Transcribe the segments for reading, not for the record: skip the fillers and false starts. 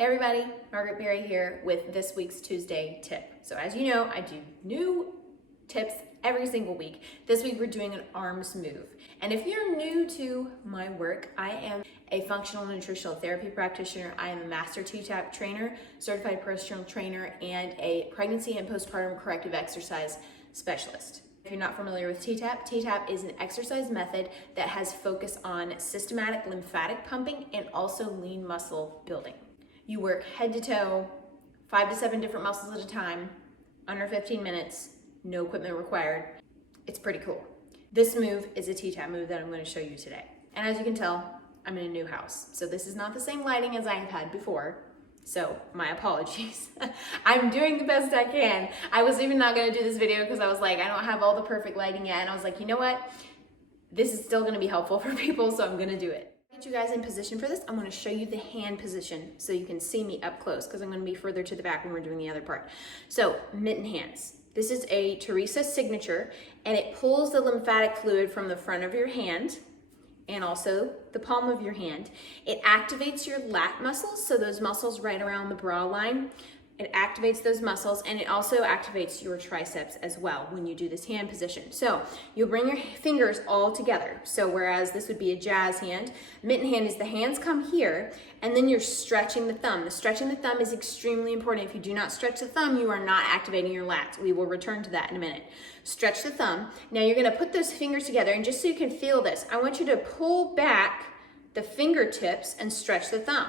Everybody, Margaret Berry here with this week's Tuesday tip. So as you know, I do new tips every single week. This week we're doing an arms move. And if you're new to my work, I am a functional nutritional therapy practitioner. I am a master T-Tapp trainer, certified personal trainer, and a pregnancy and postpartum corrective exercise specialist. If you're not familiar with T-Tapp, T-Tapp is an exercise method that has focus on systematic lymphatic pumping and also lean muscle building. You work head to toe, 5 to 7 different muscles at a time, under 15 minutes, no equipment required. It's pretty cool. This move is a T-Tapp move that I'm going to show you today. And as you can tell, I'm in a new house. So this is not the same lighting as I have had before. So my apologies. I'm doing the best I can. I was even not going to do this video because I was like, I don't have all the perfect lighting yet. And I was like, you know what? This is still going to be helpful for people, so I'm going to do it. Get you guys in position for this. I'm going to show you the hand position so you can see me up close because I'm going to be further to the back when we're doing the other part. So mitten hands. This is a Triceps signature, and it pulls the lymphatic fluid from the front of your hand and also the palm of your hand. It activates your lat muscles, so those muscles right around the bra line. It activates those muscles, and it also activates your triceps as well when you do this hand position. So you'll bring your fingers all together. So whereas this would be a jazz hand, mitten hand is the hands come here, and then you're stretching the thumb. The stretching the thumb is extremely important. If you do not stretch the thumb, you are not activating your lats. We will return to that in a minute. Stretch the thumb. Now you're gonna put those fingers together, and just so you can feel this, I want you to pull back the fingertips and stretch the thumb.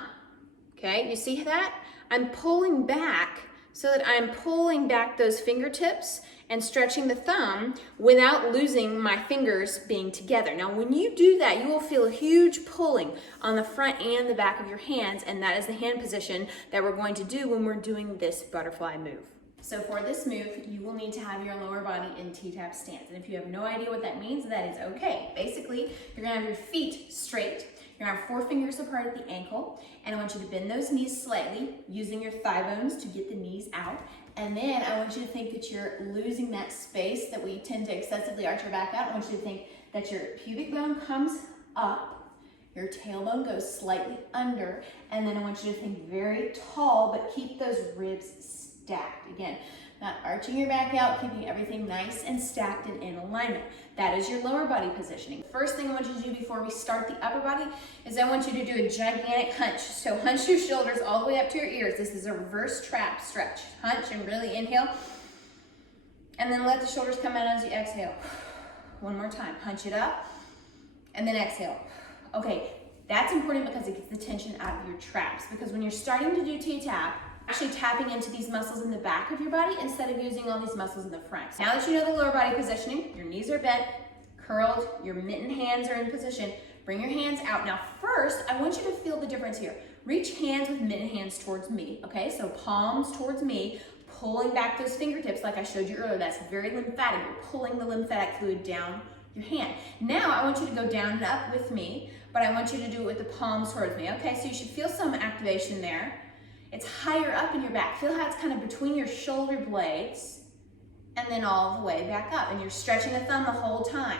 Okay, you see that? I'm pulling back so that I'm pulling back those fingertips and stretching the thumb without losing my fingers being together. Now, when you do that, you will feel a huge pulling on the front and the back of your hands, and that is the hand position that we're going to do when we're doing this butterfly move. So for this move, you will need to have your lower body in T-Tapp stance. And if you have no idea what that means, that is okay. Basically, you're gonna have your feet straight. You're gonna have 4 fingers apart at the ankle, and I want you to bend those knees slightly, using your thigh bones to get the knees out. And then I want you to think that you're losing that space that we tend to excessively arch your back out. I want you to think that your pubic bone comes up, your tailbone goes slightly under, and then I want you to think very tall, but keep those ribs stacked. Again, not arching your back out, keeping everything nice and stacked and in alignment. That is your lower body positioning. First thing I want you to do before we start the upper body is I want you to do a gigantic hunch. So hunch your shoulders all the way up to your ears. This is a reverse trap stretch. Hunch and really inhale. And then let the shoulders come out as you exhale. One more time. Hunch it up and then exhale. Okay, that's important because it gets the tension out of your traps. Because when you're starting to do T-Tapp, actually tapping into these muscles in the back of your body instead of using all these muscles in the front. Now that you know the lower body positioning, your knees are bent, curled, your mitten hands are in position, bring your hands out. Now first, I want you to feel the difference here. Reach hands with mitten hands towards me, okay? So palms towards me, pulling back those fingertips like I showed you earlier. That's very lymphatic. You're pulling the lymphatic fluid down your hand. Now I want you to go down and up with me, but I want you to do it with the palms towards me, okay? So you should feel some activation there. It's higher up in your back. Feel how it's kind of between your shoulder blades and then all the way back up. And you're stretching the thumb the whole time.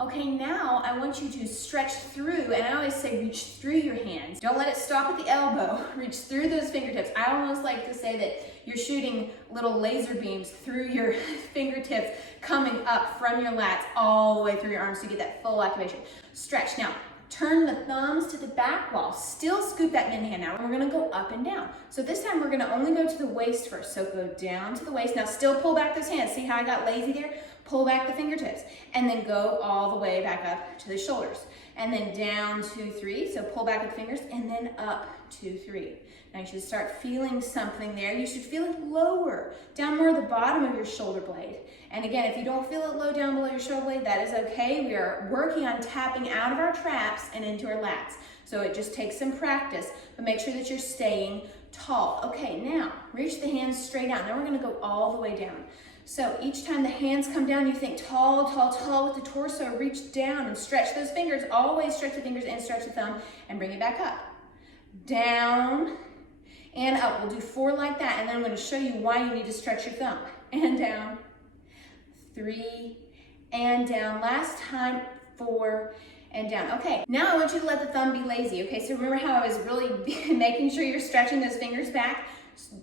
Okay, now I want you to stretch through, and I always say reach through your hands. Don't let it stop at the elbow. Reach through those fingertips. I almost like to say that you're shooting little laser beams through your fingertips coming up from your lats all the way through your arms so you get that full activation. Stretch. Now, turn the thumbs to the back wall. Still scoop that mitten hand. Now we're gonna go up and down. So this time we're gonna only go to the waist first. So go down to the waist. Now still pull back those hands. See how I got lazy there? Pull back the fingertips. And then go all the way back up to the shoulders. And then down 2, 3. So pull back with the fingers and then up 2, 3. Now you should start feeling something there. You should feel it lower, down more at the bottom of your shoulder blade. And again, if you don't feel it low down below your shoulder blade, that is okay. We are working on tapping out of our traps and into our lats. So it just takes some practice, but make sure that you're staying tall. Okay, now reach the hands straight out. Now we're gonna go all the way down. So each time the hands come down, you think tall, tall, tall with the torso. Reach down and stretch those fingers. Always stretch the fingers and stretch the thumb and bring it back up. Down and up. We'll do 4 like that, and then I'm going to show you why you need to stretch your thumb. And down, 3, and down. Last time, 4, and down. Okay, now I want you to let the thumb be lazy. Okay, so remember how I was really making sure you're stretching those fingers back?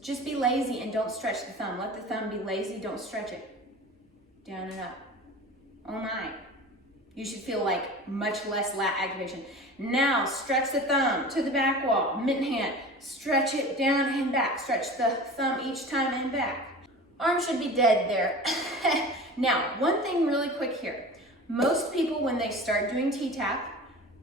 Just be lazy and don't stretch the thumb. Let the thumb be lazy, don't stretch it. Down and up. Oh my. You should feel like much less lat activation. Now stretch the thumb to the back wall, mitten hand. Stretch it down and back. Stretch the thumb each time and back. Arm should be dead there. Now, one thing really quick here. Most people, when they start doing T-Tapp,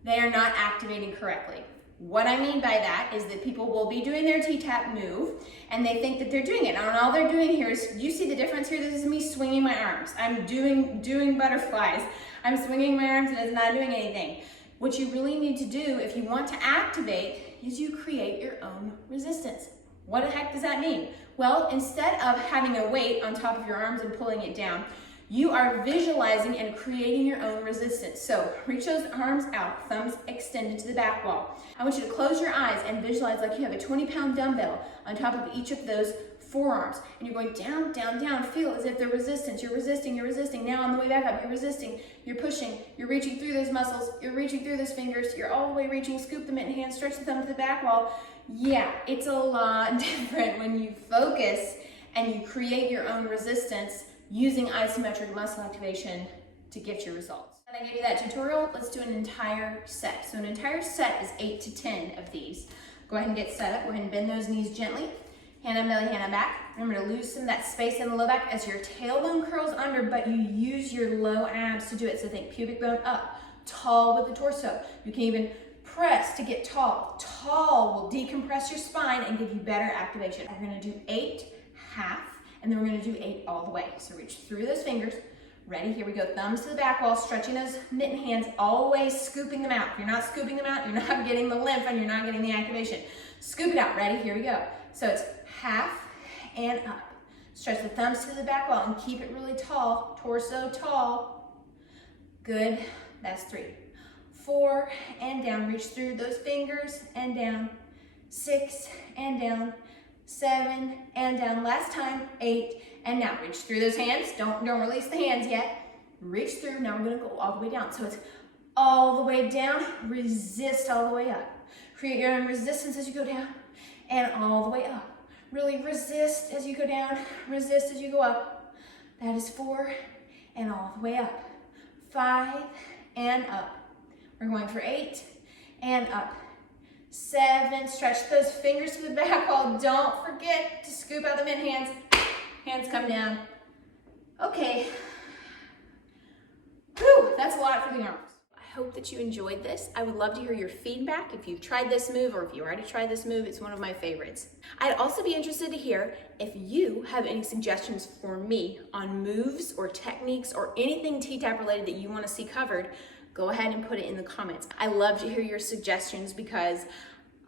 they are not activating correctly. What I mean by that is that people will be doing their T-Tapp move and they think that they're doing it. And all they're doing here is, you see the difference here? This is me swinging my arms. I'm doing butterflies. I'm swinging my arms and it's not doing anything. What you really need to do if you want to activate is you create your own resistance. What the heck does that mean? Well, instead of having a weight on top of your arms and pulling it down, you are visualizing and creating your own resistance. So reach those arms out, thumbs extended to the back wall. I want you to close your eyes and visualize like you have a 20-pound dumbbell on top of each of those forearms. And you're going down, down, down. Feel as if the resistance, you're resisting, you're resisting. Now on the way back up, you're resisting, you're pushing, you're reaching through those muscles, you're reaching through those fingers, you're all the way reaching, scoop the mitten hand, stretch the thumb to the back wall. Yeah, it's a lot different when you focus and you create your own resistance using isometric muscle activation to get your results. When I give you that tutorial, let's do an entire set. So an entire set is 8 to 10 of these. Go ahead and get set up. Go ahead and bend those knees gently. Hand on belly, hand on back. Remember to loosen that space in the low back as your tailbone curls under, but you use your low abs to do it. So think pubic bone up, tall with the torso. You can even press to get tall. Tall will decompress your spine and give you better activation. We're gonna do 8 half, and then we're gonna do 8 all the way. So reach through those fingers. Ready, here we go. Thumbs to the back wall, stretching those mitten hands, always scooping them out. If you're not scooping them out, you're not getting the lymph and you're not getting the activation. Scoop it out. Ready, here we go. So it's half and up. Stretch the thumbs to the back wall and keep it really tall, torso tall. Good, that's 3. 4 and down, reach through those fingers and down. 6 and down. 7 and down. Last time, 8 and now reach through those hands. Don't release the hands yet. Reach through. Now we're gonna go all the way down. So it's all the way down. Resist all the way up. Create your own resistance as you go down and all the way up. Really resist as you go down. Resist as you go up. That is 4 and all the way up. 5 and up. We're going for 8 and up. 7, stretch those fingers to the back wall. Don't forget to scoop out the mitten hands. Hands come down. Okay. Whew, that's a lot for the arms. I hope that you enjoyed this. I would love to hear your feedback. If you've tried this move or if you already tried this move, it's one of my favorites. I'd also be interested to hear if you have any suggestions for me on moves or techniques or anything T-Tapp related that you want to see covered. Go ahead and put it in the comments. I love to hear your suggestions because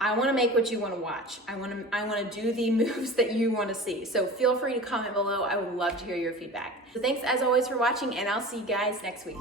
I want to make what you want to watch. I want to do the moves that you want to see. So feel free to comment below. I would love to hear your feedback. So thanks as always for watching, and I'll see you guys next week.